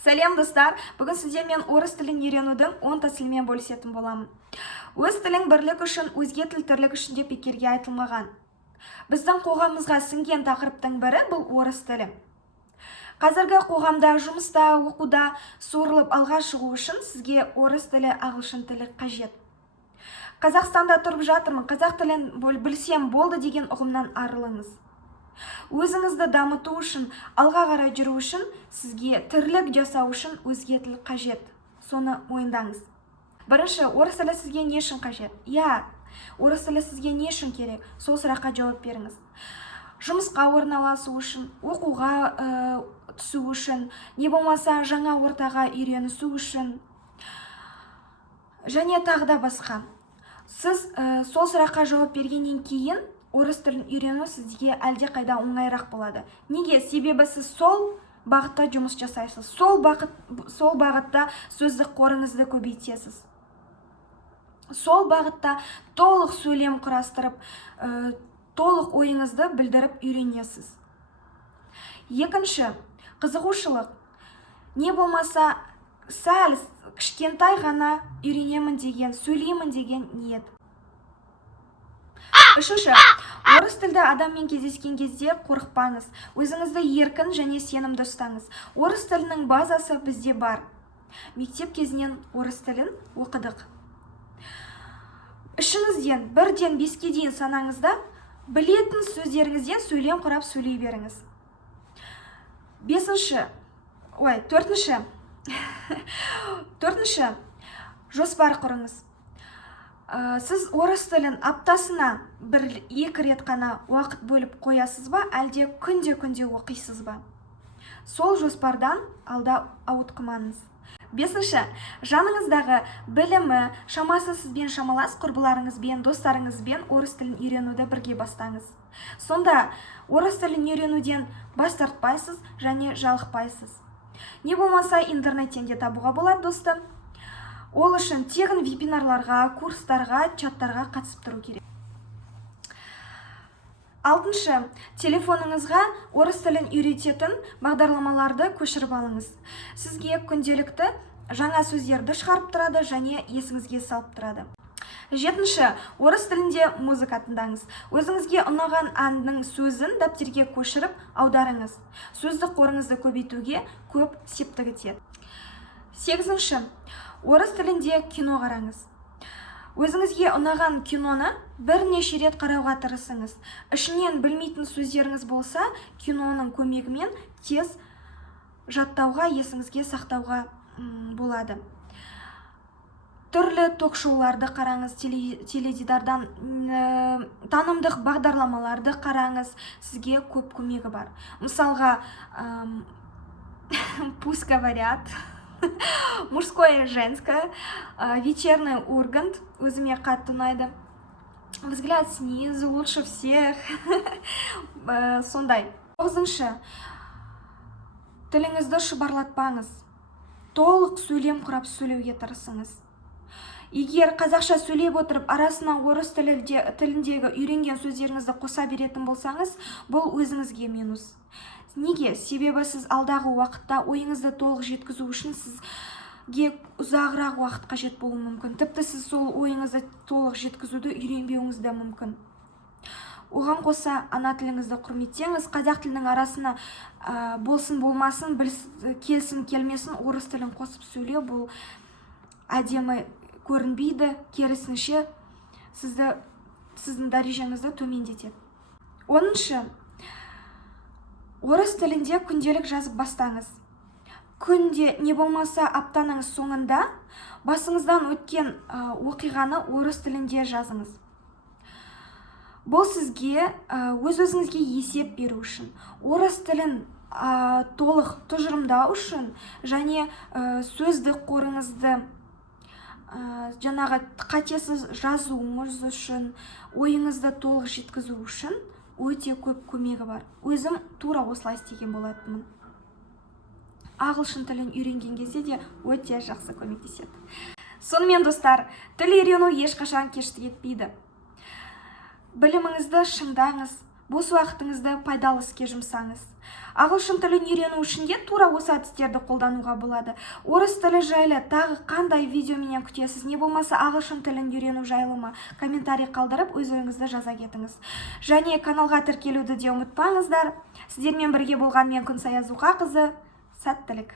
Сәлем достар, бүгін сізде мен орыс тілін үйренудің 10 тәсілімен бөлісетін боламын. Өз тілің бірлік үшін, өзге тіл тірлік үшін деп бекерге айтылмаған. Біздің қоғамымызға сіңген тақырыптың бірі бұл орыс тілі. Қазіргі қоғамда, жұмыста, оқуда суырылып алға шығу үшін сізге орыс тілі, ағылшын тілі қажет. Қазақстанда тұрып жатырмын, қазақ тілін білсем болды деген ұғымнан арылыңыз. Өзіңізді дамыту үшін, алға қарай жүру үшін, сізге тірлік жасау үшін өзге тіл қажет. Соны мойындаңыз. Бірінші, орыс тілі сізге не үшін қажет? Орыс тілі сізге не үшін керек? Сол сұраққа жауап беріңіз. Жұмысқа орналасу үшін, оқуға түсу үшін, не болмаса жаңа ортаға үйренісу үшін, және тағы да басқа. Сіз сол сұраққа жауап бергеннен кейін орыс тілін үйрену сізге әлде қайда оңайырақ болады. Неге? Себебі сіз сол бағытта жұмыс жасайсыз. Сол бағытта сөздік қорыңызды көбейтесіз. Сол бағытта толық сөйлем құрастырып, толық ойыңызды білдіріп үйренесіз. Екінші, қызығушылық. Не болмаса сәл кішкентай ғана үйренемін деген, сөйлеймін деген ниет. Үшінші, орыс тілді адаммен кездескен кезде қорықпаңыз. Өзіңізді еркін және сенімді ұстаңыз. Орыс тілінің базасы бізде бар. Мектеп кезінен орыс тілін оқыдық. Ішіңізден 1-ден 5-ке дейін санаңызда білетін сөздеріңізден сөйлем құрап сөйлей беріңіз. Төртінші, жоспар құрыңыз. Сіз орыс тілін аптасына 1-2 рет қана уақыт бөліп қоясыз ба, әлде күнде оқисыз ба? Сол жоспардан алда ауытқымаңыз. Бесінші, жаныңыздағы білімі, шамасы сізбен шамалас құрбыларыңызбен, достарыңызбен орыс тілін үйренуді бірге бастаңыз. Сонда орыс тілін үйренуден бас тартпайсыз және жалықпайсыз. Не болмаса интернеттен де табуға болады, достым. Ол үшін тегін вебинарларға, курстарға, чаттарға қатысып тұру керек. Алтыншы, телефоныңызға орыс тілін үйрететін бағдарламаларды көшіріп алыңыз. Сізге күнделікті жаңа сөздерді шығарып тұрады және есіңізге салып тұрады. Жетінші, орыс тілінде музыка тыңдаңыз. Өзіңізге ұнаған әннің сөзін дәптерге көшіріп аударыңыз. Сөздік қорыңызды көбейтуге көп септігі тиеді. Сегізінші, орыс тілінде кино қараңыз. Өзіңізге ұнаған киноны бірнеше рет қарауға тырысыңыз. Ішінен білмейтін сөздеріңіз болса, киноның көмегімен тез жаттауға, есіңізге сақтауға болады. Түрлі ток-шоуларды қараңыз, теледидардан танымдық бағдарламаларды қараңыз, сізге көп көмегі бар. Мысалға, пусть говорят, мужское и женское, вечерний Ургант, өзіме қатты ұнайды. Взгляд снизу, лучше всех. Сондай. 9-шы, тіліңізді шұбарлатпаңыз. Толық сөйлем құрап сөйлеуге тырысыңыз. Егер қазақша сөйлеп отырып, арасына орыс тіліндегі үйренген сөздеріңізді қоса беретін болсаңыз, бұл өзіңізге минус. Неге? Себебі сіз алдағы уақытта ойыңызды толық жеткізу үшін сізге ұзағырақ уақыт қажет болуы мүмкін. Тіпті сіз сол ойыңызды толық жеткізуді үйренбеуіңіз де мүмкін. Оған қоса ана тіліңізді құрметтеңіз. Қазақ тілінің арасына болсын болмасын, келсін келмесін орыс тілін қосып сөйлеу бұл әдемі көрінбейді, керісінше сіздің дәрежеңізді төмендетеді. 10-шы, орыс тілінде күнделік жазып бастаңыз. Күнде не болмаса аптаның соңында басыңыздан өткен оқиғаны орыс тілінде жазыңыз. Бұл сізге өз-өзіңізге есеп беру үшін, орыс тілін толық тұжырымдау үшін және сөздік қорыңызды жаңағы қатесіз жазуыңыз үшін, ойыңызды толық жеткізу үшін өте көп көмегі бар. Өзім тура осылай істеген болатынмын. Ағылшын тілін үйренген кезде де өте жақсы көмектеседі. Сонымен достар, тіл үйрену ешқашан кештік етпейді. Біліміңізді шыңдаңыз, бос уақытыңызды пайдалы іске жұмсаңыз. Ағылшын тілін үйрену үшін де тура осы әдістерді қолдануға болады. Орыс тілі жайлы тағы қандай видео менен күтесіз, не болмаса ағылшын тілін үйрену жайлы комментарий қалдырып, өз ойыңызды жаза кетіңіз. Және каналға тіркелуді де ұмытпаңыздар. Сіздермен бірге болған мен Күнсая Зұлхақызы. Сәттілік.